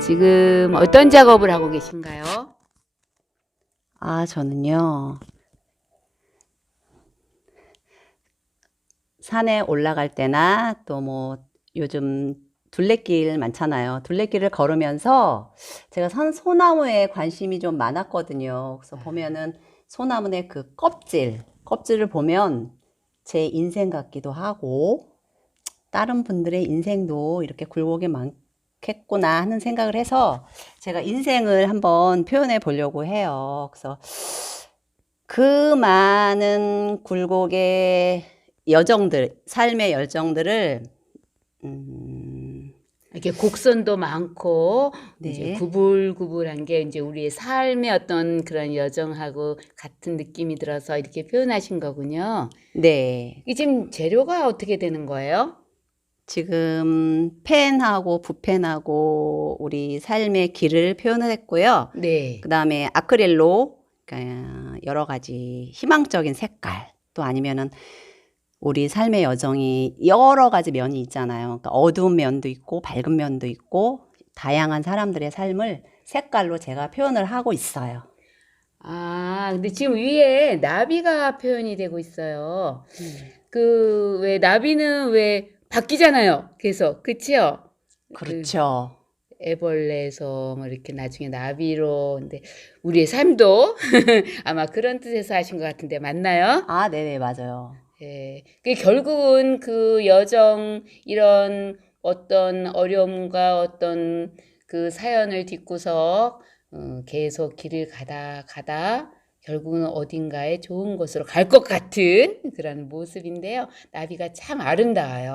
지금 어떤 작업을 하고 계신가요? 아, 저는요. 산에 올라갈 때나 또 뭐 요즘 둘레길 많잖아요. 둘레길을 걸으면서 제가 산 소나무에 관심이 좀 많았거든요. 그래서 보면은 소나무의 그 껍질, 껍질을 보면 제 인생 같기도 하고 다른 분들의 인생도 이렇게 굴곡이 많 겠구나 하는 생각을 해서 제가 인생을 한번 표현해 보려고 해요. 그래서 그 많은 굴곡의 여정들, 삶의 여정들을 음, 이렇게 곡선도 많고 네. 이제 구불구불한 게 이제 우리의 삶의 어떤 그런 여정하고 같은 느낌이 들어서 이렇게 표현하신 거군요. 네. 이 지금 재료가 어떻게 되는 거예요? 지금 펜하고 붓펜하고 우리 삶의 길을 표현을 했고요. 네. 그 다음에 아크릴로 그러니까 여러 가지 희망적인 색깔 또 아니면은 우리 삶의 여정이 여러 가지 면이 있잖아요. 그러니까 어두운 면도 있고 밝은 면도 있고 다양한 사람들의 삶을 색깔로 제가 표현을 하고 있어요. 아, 근데 지금 위에 나비가 표현이 되고 있어요. 음. 그왜 나비는 왜 바뀌잖아요. 계속 그치요? 그렇죠. 애벌레에서 뭐 이렇게 나중에 나비로 근데 우리의 삶도 아마 그런 뜻에서 하신 것 같은데 맞나요? 아, 네네, 맞아요. 예. 그 결국은 그 여정 이런 어떤 어려움과 어떤 그 사연을 딛고서 어, 계속 길을 가다 가다 결국은 어딘가에 좋은 곳으로 갈 것 같은 그런 모습인데요. 나비가 참 아름다워요.